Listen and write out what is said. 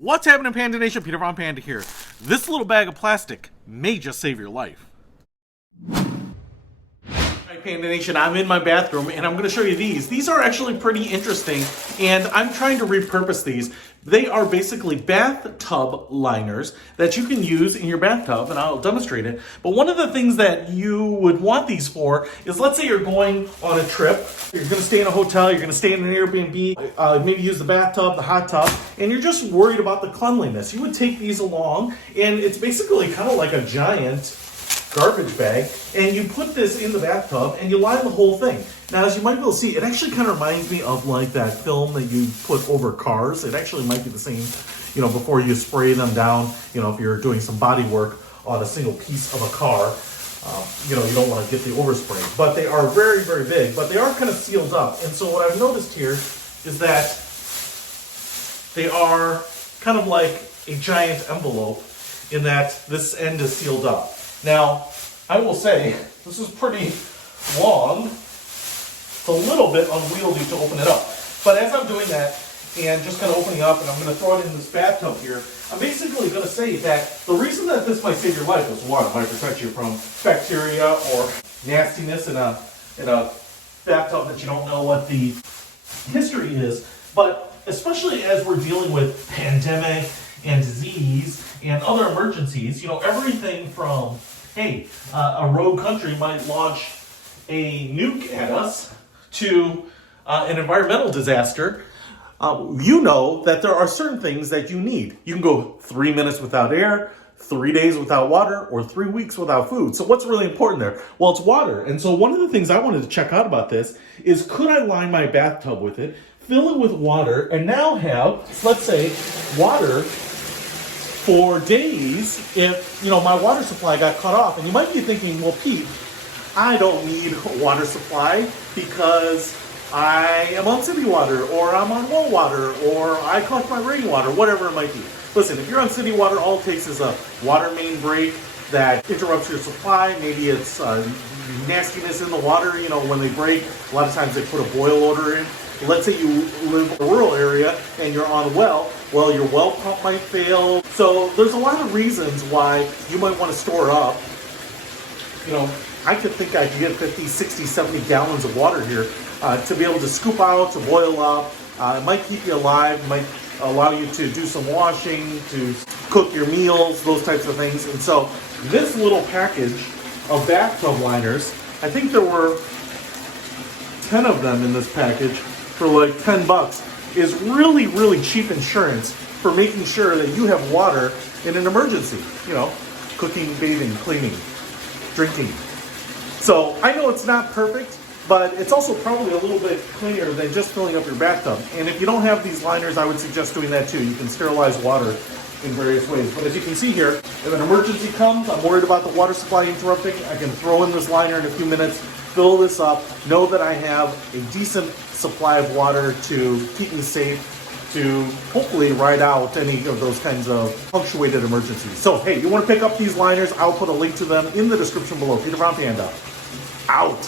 What's happening, Panda Nation? Peter Von Panda here. This little bag of plastic may just save your life. Alright, Panda Nation, I'm in my bathroom and I'm going to show you these. These are actually pretty interesting and I'm trying to repurpose these. They are basically bathtub liners that you can use in your bathtub, and I'll demonstrate it. But one of the things that you would want these for is, let's say you're going on a trip, you're going to stay in a hotel, you're going to stay in an Airbnb, maybe use the bathtub, the hot tub, and you're just worried about the cleanliness. You would take these along, and it's basically kind of like a giant garbage bag, and you put this in the bathtub and you line the whole thing. Now, as you might be able to see, it actually kind of reminds me of like that film that you put over cars. It actually might be the same, before you spray them down, if you're doing some body work on a single piece of a car, you don't want to get the overspray. But they are very, very big, but they are kind of sealed up. And so what I've noticed here is that they are kind of like a giant envelope in that this end is sealed up. Now, I will say, this is pretty long. It's a little bit unwieldy to open it up. But as I'm doing that, and just kind of opening up, and I'm going to throw it in this bathtub here, I'm basically going to say that the reason that this might save your life is, one, it might protect you from bacteria or nastiness in a bathtub that you don't know what the history is. But especially as we're dealing with pandemic and disease and other emergencies, everything from, hey, a rogue country might launch a nuke at us to an environmental disaster. You know that there are certain things that you need. You can go 3 minutes without air, 3 days without water, or 3 weeks without food. So what's really important there? Well, it's water. And so one of the things I wanted to check out about this is, could I line my bathtub with it, fill it with water, and now have, let's say, water for days if, my water supply got cut off. And you might be thinking, well, Pete, I don't need a water supply because I am on city water, or I'm on well water, or I collect my rainwater, whatever it might be. Listen, if you're on city water, all it takes is a water main break that interrupts your supply. Maybe it's nastiness in the water, when they break. A lot of times they put a boil order in. Let's say you live in a rural area and you're on a well, your well pump might fail. So there's a lot of reasons why you might want to store up. I could think I could get 50, 60, 70 gallons of water here to be able to scoop out, to boil up. It might keep you alive, might allow you to do some washing, to cook your meals, those types of things. And so this little package of bathtub liners, I think there were 10 of them in this package for like $10, is really, really cheap insurance for making sure that you have water in an emergency. Cooking, bathing, cleaning, drinking. So I know it's not perfect, but it's also probably a little bit cleaner than just filling up your bathtub. And if you don't have these liners, I would suggest doing that too. You can sterilize water in various ways. But as you can see here, if an emergency comes, I'm worried about the water supply interrupting, I can throw in this liner in a few minutes, fill this up, know that I have a decent supply of water to keep me safe, to hopefully ride out any of those kinds of punctuated emergencies. So, hey, you want to pick up these liners? I'll put a link to them in the description below. Peter Von Panda, out.